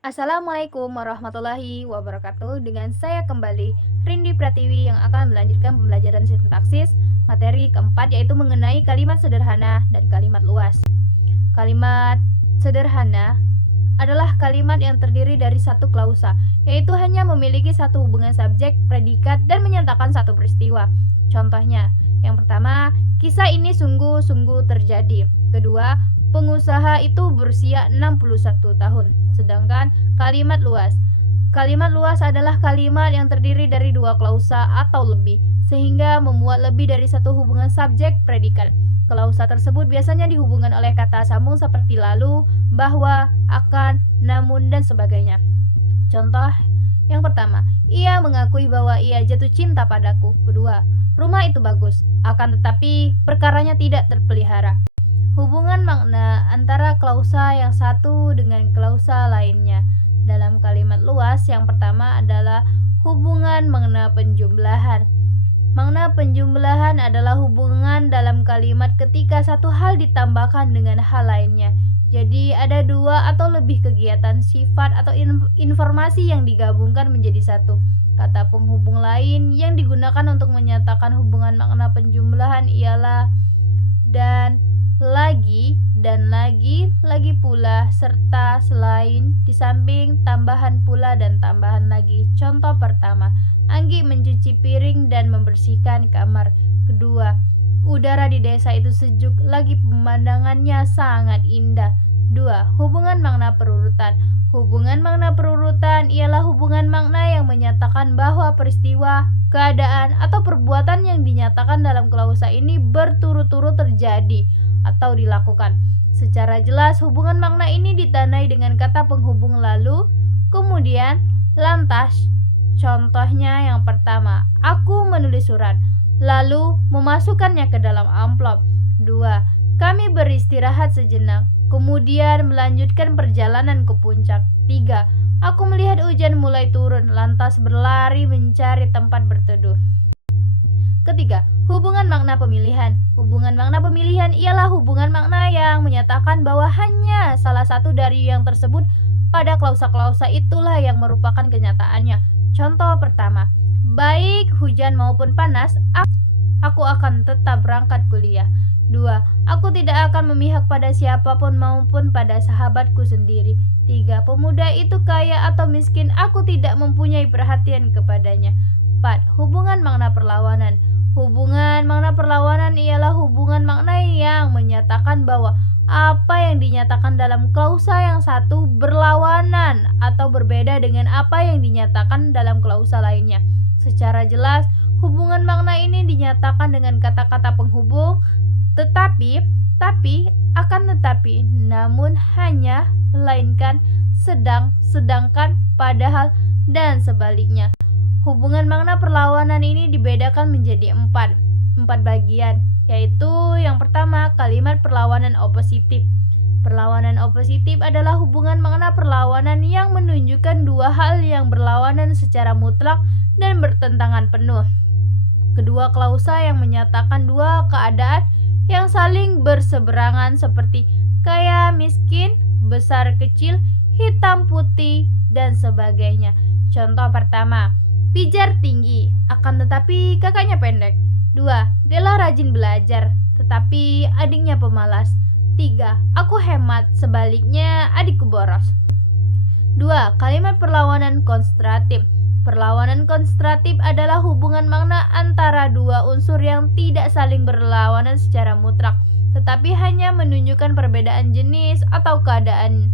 Assalamualaikum warahmatullahi wabarakatuh. Dengan saya kembali Rindi Pratiwi yang akan melanjutkan pembelajaran sintaksis materi keempat, yaitu mengenai kalimat sederhana dan kalimat luas. Kalimat sederhana adalah kalimat yang terdiri dari satu klausa, yaitu hanya memiliki satu hubungan subjek, predikat, dan menyatakan satu peristiwa. Contohnya, yang pertama, kisah ini sungguh-sungguh terjadi. Kedua, pengusaha itu berusia 61 tahun. Sedangkan kalimat luas adalah kalimat yang terdiri dari dua klausa atau lebih, sehingga memuat lebih dari satu hubungan subjek predikat. Klausa tersebut biasanya dihubungkan oleh kata sambung seperti lalu, bahwa, akan, namun, dan sebagainya. Contoh yang pertama, ia mengakui bahwa ia jatuh cinta padaku. Kedua, rumah itu bagus, akan tetapi perkaranya tidak terpelihara. Hubungan makna antara klausa yang satu dengan klausa lainnya. Dalam kalimat luas, yang pertama adalah hubungan makna penjumlahan. Makna penjumlahan adalah hubungan dalam kalimat ketika satu hal ditambahkan dengan hal lainnya. Jadi ada dua atau lebih kegiatan, sifat, atau informasi yang digabungkan menjadi satu. Kata penghubung lain yang digunakan untuk menyatakan hubungan makna penjumlahan ialah dan, lagi, dan lagi pula, serta, selain, di samping, tambahan pula, dan tambahan lagi. Contoh pertama, Anggi mencuci piring dan membersihkan kamar. Kedua, udara di desa itu sejuk, lagi pemandangannya sangat indah. Dua, hubungan makna perurutan. Hubungan makna perurutan ialah hubungan makna yang menyatakan bahwa peristiwa, keadaan, atau perbuatan yang dinyatakan dalam klausa ini berturut-turut terjadi atau dilakukan. Secara jelas, hubungan makna ini ditandai dengan kata penghubung lalu, kemudian, lantas. Contohnya yang pertama, aku menulis surat, lalu memasukkannya ke dalam amplop. Dua, kami beristirahat sejenak, kemudian melanjutkan perjalanan ke puncak. Tiga, aku melihat hujan mulai turun, lantas berlari mencari tempat berteduh. Ketiga, hubungan makna pemilihan. Hubungan makna pemilihan ialah hubungan makna yang menyatakan bahwa hanya salah satu dari yang tersebut pada klausa-klausa itulah yang merupakan kenyataannya. Contoh pertama, baik hujan maupun panas, aku akan tetap berangkat kuliah. Dua, aku tidak akan memihak pada siapapun maupun pada sahabatku sendiri. Tiga, pemuda itu kaya atau miskin, aku tidak mempunyai perhatian kepadanya. Empat, hubungan makna perlawanan. Hubungan makna perlawanan ialah hubungan makna yang menyatakan bahwa apa yang dinyatakan dalam klausa yang satu berlawanan atau berbeda dengan apa yang dinyatakan dalam klausa lainnya. Secara jelas, hubungan makna ini dinyatakan dengan kata-kata penghubung tetapi, akan tetapi, namun, hanya, melainkan, sedang, sedangkan, padahal, dan sebaliknya. Hubungan makna perlawanan ini dibedakan menjadi empat bagian, yaitu yang pertama, kalimat perlawanan opositif. Perlawanan opositif adalah hubungan makna perlawanan yang menunjukkan dua hal yang berlawanan secara mutlak dan bertentangan penuh. Kedua klausa yang menyatakan dua keadaan yang saling berseberangan seperti kaya miskin, besar kecil, hitam putih, dan sebagainya. Contoh pertama, Pijar tinggi, akan tetapi kakaknya pendek. 2. Della rajin belajar, tetapi adiknya pemalas. 3. Aku hemat, sebaliknya adikku boros. 2. Kalimat perlawanan konstratif. Perlawanan konstratif adalah hubungan makna antara dua unsur yang tidak saling berlawanan secara mutlak, tetapi hanya menunjukkan perbedaan jenis atau keadaan.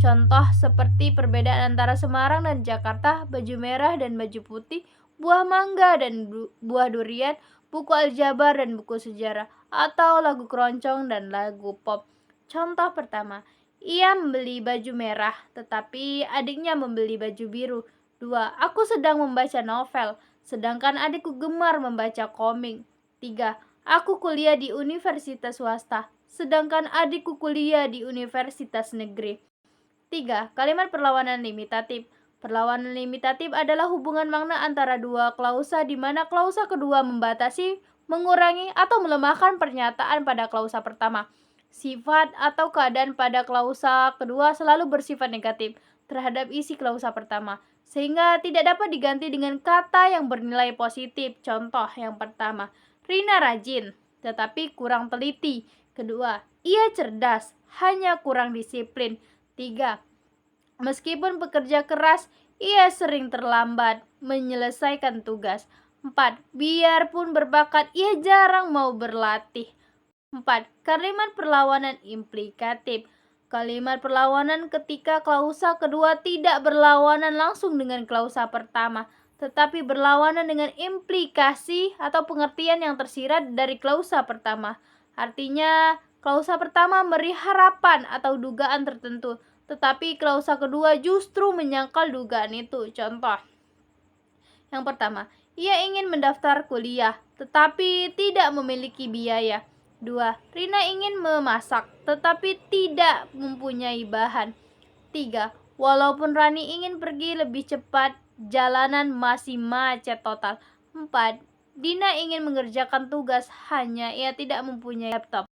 Contoh seperti perbedaan antara Semarang dan Jakarta, baju merah dan baju putih, buah mangga dan buah durian, buku aljabar dan buku sejarah, atau lagu keroncong dan lagu pop. Contoh pertama, ia membeli baju merah, tetapi adiknya membeli baju biru. 2. Aku sedang membaca novel, sedangkan adikku gemar membaca komik. 3. Aku kuliah di universitas swasta, sedangkan adikku kuliah di universitas negeri. 3. Kalimat perlawanan limitatif. Perlawanan limitatif adalah hubungan makna antara dua klausa di mana klausa kedua membatasi, mengurangi, atau melemahkan pernyataan pada klausa pertama. Sifat atau keadaan pada klausa kedua selalu bersifat negatif, terhadap isi klausa pertama, sehingga tidak dapat diganti dengan kata yang bernilai positif. Contoh yang pertama, Rina rajin, tetapi kurang teliti. Kedua, ia cerdas, hanya kurang disiplin. 3. Meskipun bekerja keras, ia sering terlambat menyelesaikan tugas. 4. Biarpun berbakat, ia jarang mau berlatih. 4. Kalimat perlawanan implikatif. Kalimat perlawanan ketika klausa kedua tidak berlawanan langsung dengan klausa pertama, tetapi berlawanan dengan implikasi atau pengertian yang tersirat dari klausa pertama. Artinya, klausa pertama memberi harapan atau dugaan tertentu, tetapi klausa kedua justru menyangkal dugaan itu. Contoh yang pertama, ia ingin mendaftar kuliah, tetapi tidak memiliki biaya. 2. Rina ingin memasak, tetapi tidak mempunyai bahan. 3. Walaupun Rani ingin pergi lebih cepat, jalanan masih macet total. 4. Dina ingin mengerjakan tugas, hanya ia tidak mempunyai laptop.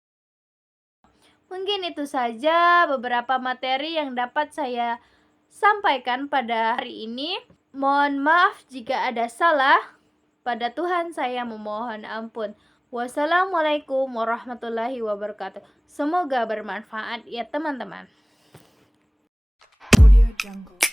Mungkin itu saja beberapa materi yang dapat saya sampaikan pada hari ini. Mohon maaf jika ada salah. Pada Tuhan saya memohon ampun. Wassalamualaikum warahmatullahi wabarakatuh. Semoga bermanfaat ya teman-teman. Audio Jungle.